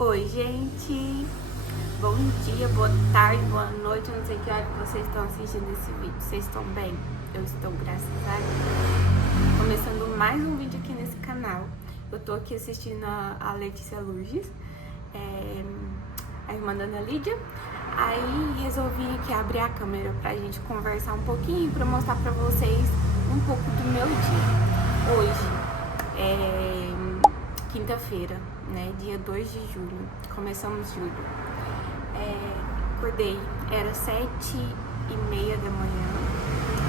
Oi, gente! Bom dia, boa tarde, boa noite. Eu não sei que hora que vocês estão assistindo esse vídeo. Vocês estão bem? Eu estou, graças a Deus. Começando mais um vídeo aqui nesse canal. Eu tô aqui assistindo a Letícia Lourdes, a irmã da Ana Lídia. Aí resolvi aqui abrir a câmera pra gente conversar um pouquinho, pra mostrar pra vocês um pouco do meu dia. Hoje é quinta-feira, né? Dia 2 de julho. Começamos julho. Acordei, era 7h30 da manhã.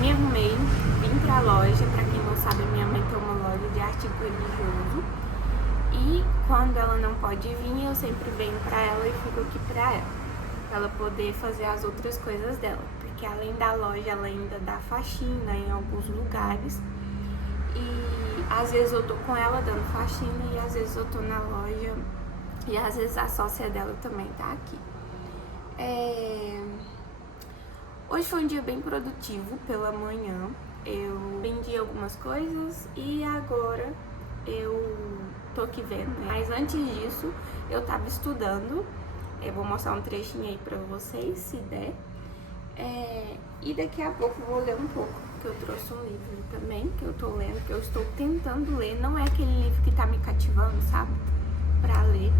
Me arrumei, vim pra loja. Pra quem não sabe, minha mãe tem uma loja de artigo religioso. E quando ela não pode vir, eu sempre venho pra ela e fico aqui pra ela. Pra ela poder fazer as outras coisas dela. Porque além da loja, ela ainda dá faxina em alguns lugares. E às vezes eu tô com ela dando faxina e às vezes eu tô na loja e às vezes a sócia dela também tá aqui. Hoje foi um dia bem produtivo pela manhã. Eu vendi algumas coisas e agora eu tô aqui vendo, né? Mas antes disso eu tava estudando. Eu vou mostrar um trechinho aí pra vocês, se der. E daqui a pouco eu vou ler um pouco, porque eu trouxe um livro também, que eu tô lendo, que eu estou tentando ler. Não é aquele livro que tá me cativando, sabe? Pra ler.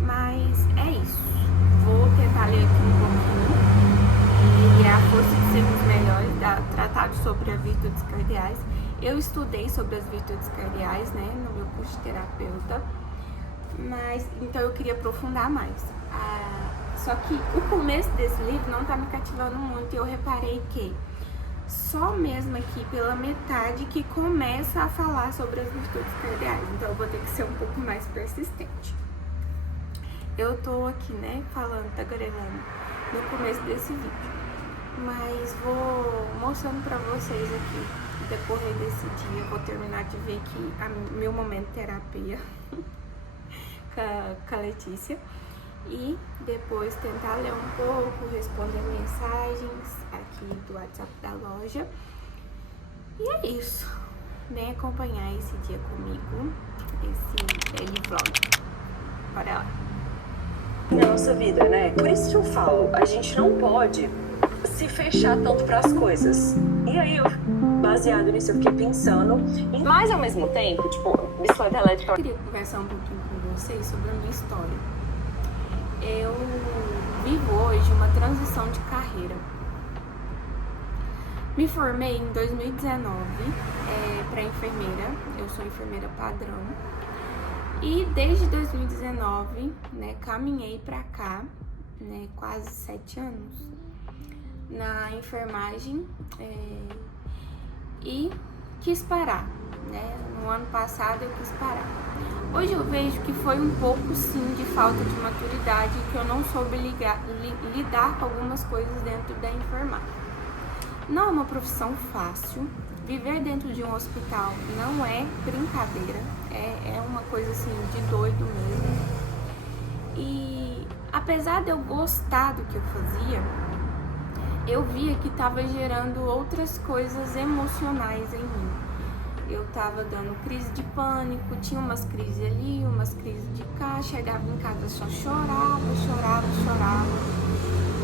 Mas é isso. Vou tentar ler aqui um pouquinho. Ele é A Força de Sermos Melhores, tratado sobre as virtudes cardeais. Eu estudei sobre as virtudes cardeais, né, no meu curso de terapeuta. Mas, então eu queria aprofundar mais. Só que o começo desse livro não tá me cativando muito e eu reparei que só mesmo aqui pela metade que começa a falar sobre as virtudes cardeais. Então eu vou ter que ser um pouco mais persistente. Eu tô aqui, né, falando, tagarelando no começo desse vídeo. Mas vou mostrando pra vocês aqui, no decorrer desse dia. Vou terminar de ver aqui meu momento terapia com a Letícia. E depois tentar ler um pouco, responder mensagens aqui do WhatsApp da loja. E é isso. Vem acompanhar esse dia comigo, esse daily vlog. Bora lá. Na nossa vida, né? Por isso que eu falo, a gente não pode se fechar tanto para as coisas. E aí, baseado nisso, eu fiquei pensando. Mas ao mesmo tempo, tipo, bicicleta elétrica. Eu queria conversar um pouquinho com vocês sobre a minha história. Eu vivo hoje uma transição de carreira. Me formei em 2019 para enfermeira. Eu sou enfermeira padrão. E desde 2019, né, caminhei para cá, né, quase 7 anos na enfermagem e quis parar, né? No ano passado eu quis parar. Hoje eu vejo que foi um pouco sim de falta de maturidade, que eu não soube lidar com algumas coisas dentro da enfermagem. Não é uma profissão fácil. Viver dentro de um hospital não é brincadeira, é uma coisa assim de doido mesmo. E apesar de eu gostar do que eu fazia, eu via que estava gerando outras coisas emocionais em mim. Eu tava dando crise de pânico, tinha umas crises ali, umas crises de cá, chegava em casa só chorava.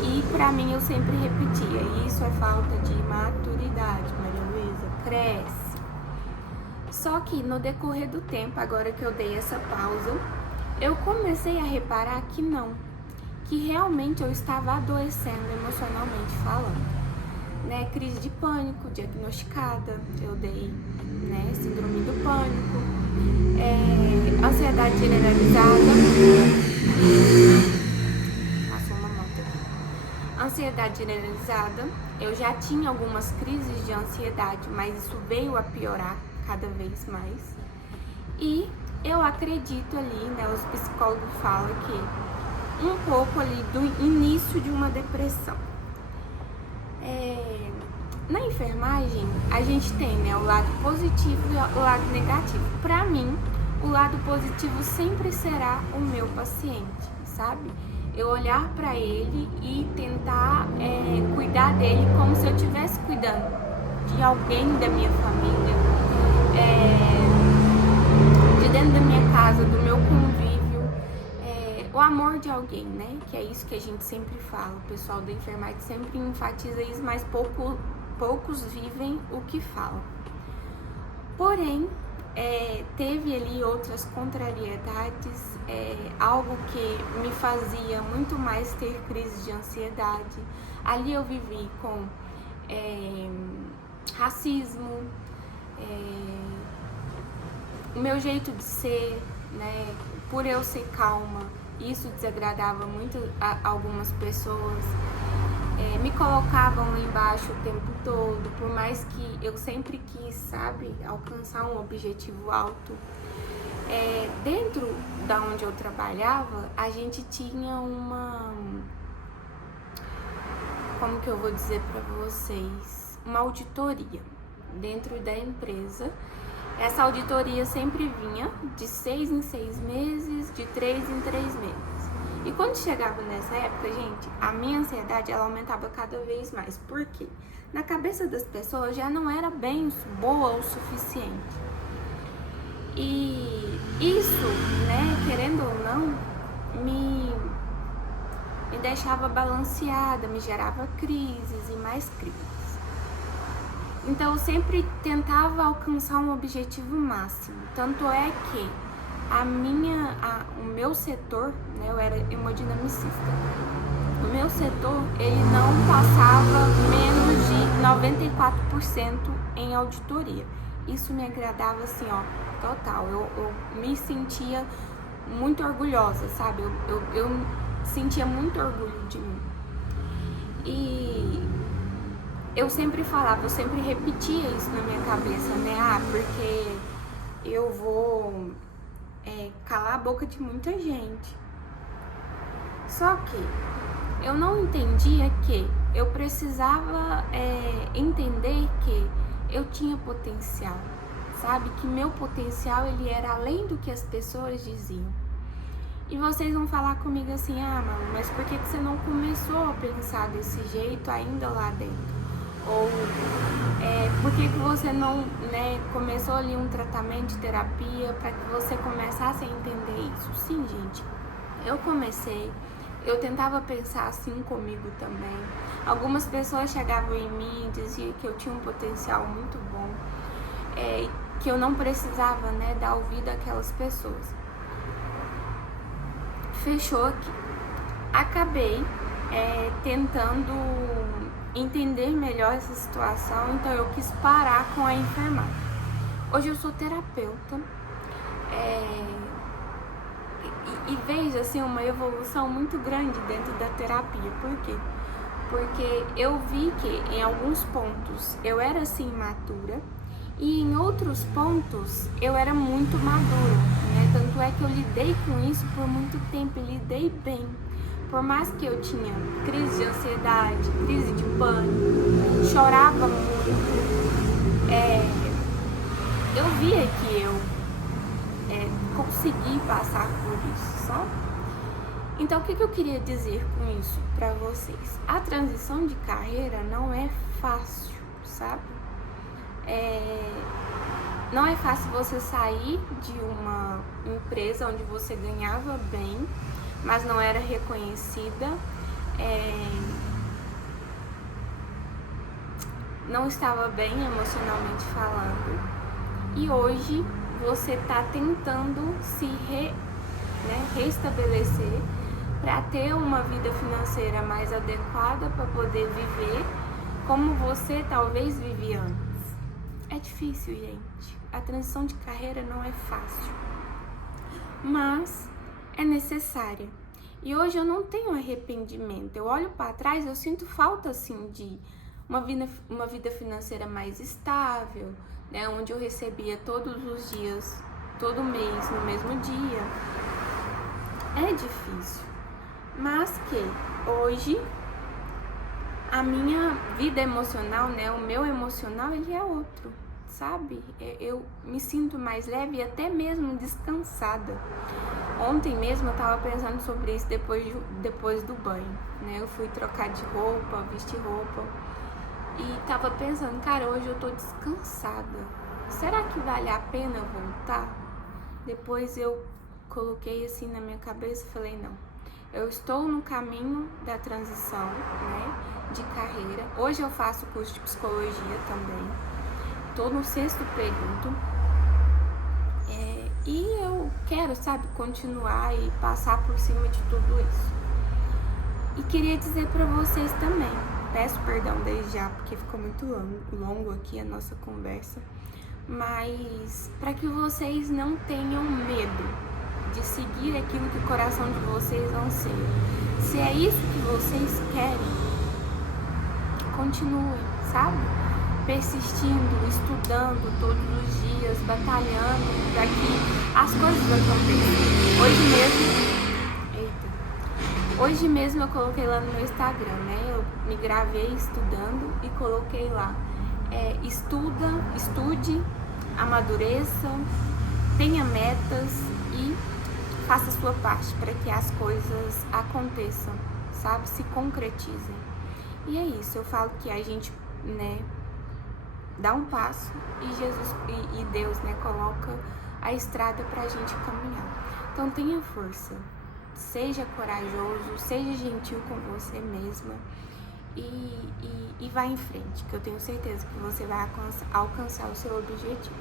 E pra mim eu sempre repetia, isso é falta de maturidade, Maria Luísa, cresce. Só que no decorrer do tempo, agora que eu dei essa pausa, eu comecei a reparar que não, que realmente eu estava adoecendo emocionalmente falando. Né, crise de pânico diagnosticada, eu dei, né, síndrome do pânico, ansiedade generalizada, passou uma moto aqui. Ansiedade generalizada, eu já tinha algumas crises de ansiedade, mas isso veio a piorar cada vez mais. E eu acredito ali, né, os psicólogos falam que um pouco ali do início de uma depressão. Na enfermagem, a gente tem, né, o lado positivo e o lado negativo. Pra mim, o lado positivo sempre será o meu paciente, sabe? Eu olhar pra ele e tentar cuidar dele como se eu estivesse cuidando de alguém da minha família, de dentro da minha casa, do meu convívio. o amor de alguém, né? Que é isso que a gente sempre fala. O pessoal da enfermagem sempre enfatiza isso, mas poucos vivem o que falam. Porém, teve ali outras contrariedades, algo que me fazia muito mais ter crise de ansiedade. Ali eu vivi com racismo, o meu jeito de ser, né? Por eu ser calma, isso desagradava muito a algumas pessoas. Me colocavam lá embaixo o tempo todo, por mais que eu sempre quis, sabe, alcançar um objetivo alto. Dentro da onde eu trabalhava, a gente tinha como que eu vou dizer para vocês, uma auditoria dentro da empresa. Essa auditoria sempre vinha de 6 em 6 meses, de 3 em 3 meses. E quando chegava nessa época, gente, a minha ansiedade ela aumentava cada vez mais. Por quê? Na cabeça das pessoas já não era bem boa o suficiente. E isso, né, querendo ou não, me deixava balanceada, me gerava crises e mais crises. Então eu sempre tentava alcançar um objetivo máximo. Tanto é que o meu setor, né, eu era hemodinamicista. O meu setor, ele não passava menos de 94% em auditoria. Isso me agradava assim, ó, total. Eu me sentia muito orgulhosa, sabe? Eu sentia muito orgulho de mim. E eu sempre falava, eu sempre repetia isso na minha cabeça, né? Porque eu vou calar a boca de muita gente. Só que eu não entendia que eu precisava entender que eu tinha potencial, sabe? Que meu potencial, ele era além do que as pessoas diziam. E vocês vão falar comigo assim, Malu, mas por que você não começou a pensar desse jeito ainda lá dentro? Ou por que você não, né, começou ali um tratamento de terapia para que você começasse a entender isso? Sim, gente, eu comecei, eu tentava pensar assim comigo também. Algumas pessoas chegavam em mim e diziam que eu tinha um potencial muito bom, que eu não precisava, né, dar ouvido àquelas pessoas. Fechou aqui. Acabei tentando entender melhor essa situação, então eu quis parar com a enfermagem. Hoje eu sou terapeuta e vejo assim uma evolução muito grande dentro da terapia. Por quê? Porque eu vi que em alguns pontos eu era assim imatura e em outros pontos eu era muito madura, né? Tanto é que eu lidei com isso por muito tempo e lidei bem. Por mais que eu tinha crise de ansiedade, crise de pânico, chorava muito, eu via que eu consegui passar por isso, sabe? Então, o que eu queria dizer com isso pra vocês? A transição de carreira não é fácil, sabe? Não é fácil você sair de uma empresa onde você ganhava bem, mas não era reconhecida, não estava bem emocionalmente falando, e hoje você está tentando se restabelecer para ter uma vida financeira mais adequada para poder viver como você talvez vivia antes. É difícil, gente. A transição de carreira não é fácil, mas é necessária. E hoje eu não tenho arrependimento. Eu olho para trás, eu sinto falta assim de uma vida financeira mais estável, né, onde eu recebia todos os dias, todo mês, no mesmo dia. É difícil, mas que hoje a minha vida emocional, né, o meu emocional, ele é outro, sabe? Eu me sinto mais leve e até mesmo descansada. Ontem mesmo eu tava pensando sobre isso depois do banho, né? Eu fui trocar de roupa, vestir roupa e tava pensando, cara, hoje eu tô descansada. Será que vale a pena voltar? Depois eu coloquei assim na minha cabeça, falei, não, eu estou no caminho da transição, né, de carreira. Hoje eu faço curso de psicologia também, tô no 6º período, e eu quero, sabe, continuar e passar por cima de tudo isso. E queria dizer pra vocês também, peço perdão desde já, porque ficou muito longo aqui a nossa conversa, mas para que vocês não tenham medo de seguir aquilo que o coração de vocês anseia. Se é isso que vocês querem, continuem, sabe? Persistindo, estudando todos os dias, batalhando para que as coisas aconteçam. Hoje mesmo eu coloquei lá no meu Instagram, né? Eu me gravei estudando e coloquei lá. Estude, amadureça, tenha metas e faça a sua parte para que as coisas aconteçam, sabe? Se concretizem. E é isso, eu falo que a gente, né, dá um passo e Jesus e Deus, né, coloca a estrada pra gente caminhar. Então tenha força, seja corajoso, seja gentil com você mesma e vá em frente, que eu tenho certeza que você vai alcançar o seu objetivo.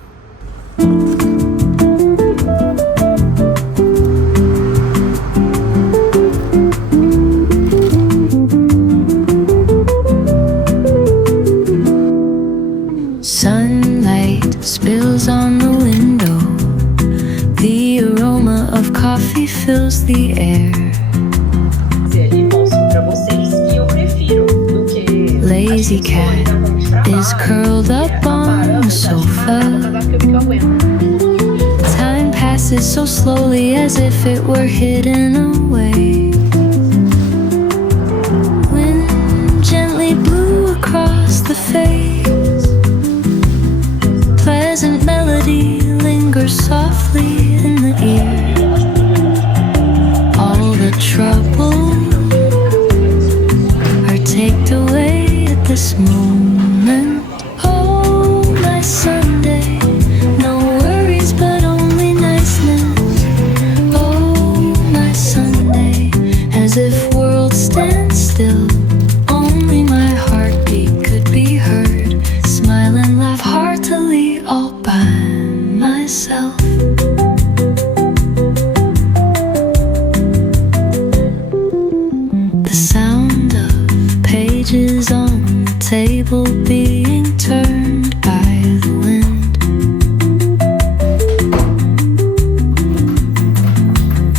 Sunlight spills on the window. The aroma of coffee fills the air. E mostro pra vocês que eu prefiro do que Lazy cat is curled up on the sofa. Time passes so slowly as if it were hidden away. Wind gently blew across the face. Pleasant melody lingers softly in the ear. All the trouble are taken away at this moment. Oh, my Sunday, no worries but only niceness. Oh, my Sunday, as if worlds stand still. Only my heartbeat could be heard. Smile and laugh heartily all by myself. The sound of pages on the table being turned by the wind.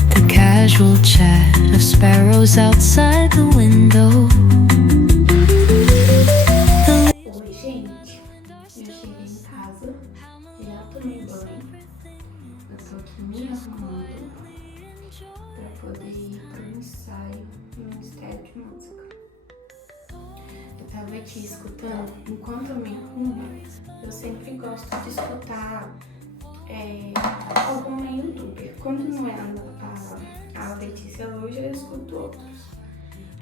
The casual chat of sparrows outside the window. Oi, gente, eu cheguei em casa, já tomei banho, eu tô aqui me arrumando pra poder ir pro ensaio no Ministério de Música. Eu tava aqui escutando, enquanto eu me arrumo, eu sempre gosto de escutar algum youtuber. Quando não é a Letícia Luz, eu escuto outros.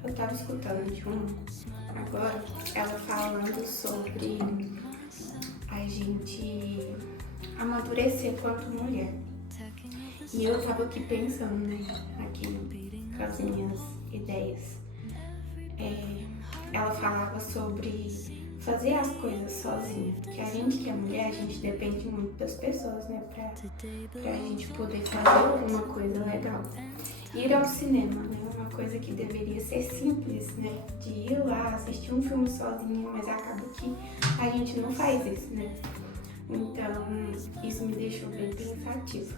Eu tava escutando de agora, ela falando sobre a gente amadurecer quanto mulher. E eu tava aqui pensando, né, aqui com as minhas ideias. Ela falava sobre fazer as coisas sozinha. Que a gente que é mulher, a gente depende muito das pessoas, né, pra gente poder fazer alguma coisa legal. Ir ao cinema, né, uma coisa que deveria ser simples, né, de ir lá, assistir um filme sozinha, mas acaba que a gente não faz isso, né. Então, isso me deixou bem pensativa.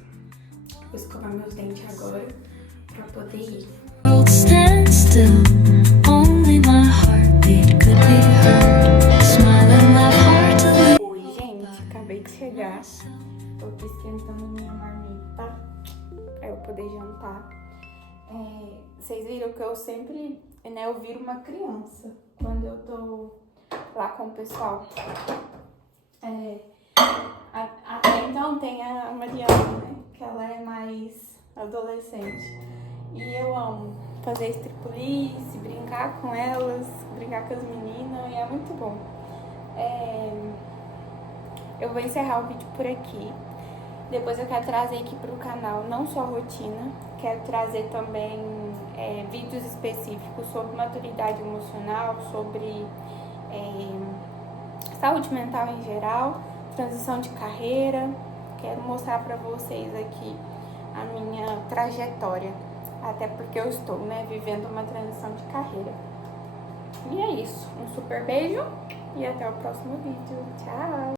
Vou escovar meus dentes agora pra poder ir. World stands still. Only my heartbeat could be heard. Smile and laugh heartily. Oi, gente, acabei de chegar. Tô aqui esquentando minha marmita pra eu poder jantar. Vocês viram que eu sempre, né, eu viro uma criança quando eu tô lá com o pessoal. Até então tem a Mariana, né, que ela é mais adolescente. E eu amo fazer estripulice, brincar com elas, brincar com as meninas, e é muito bom. Eu vou encerrar o vídeo por aqui. Depois eu quero trazer aqui pro canal não só rotina, quero trazer também vídeos específicos sobre maturidade emocional, sobre saúde mental em geral, transição de carreira. Quero mostrar pra vocês aqui a minha trajetória, até porque eu estou, vivendo uma transição de carreira. E é isso, um super beijo e até o próximo vídeo. Tchau!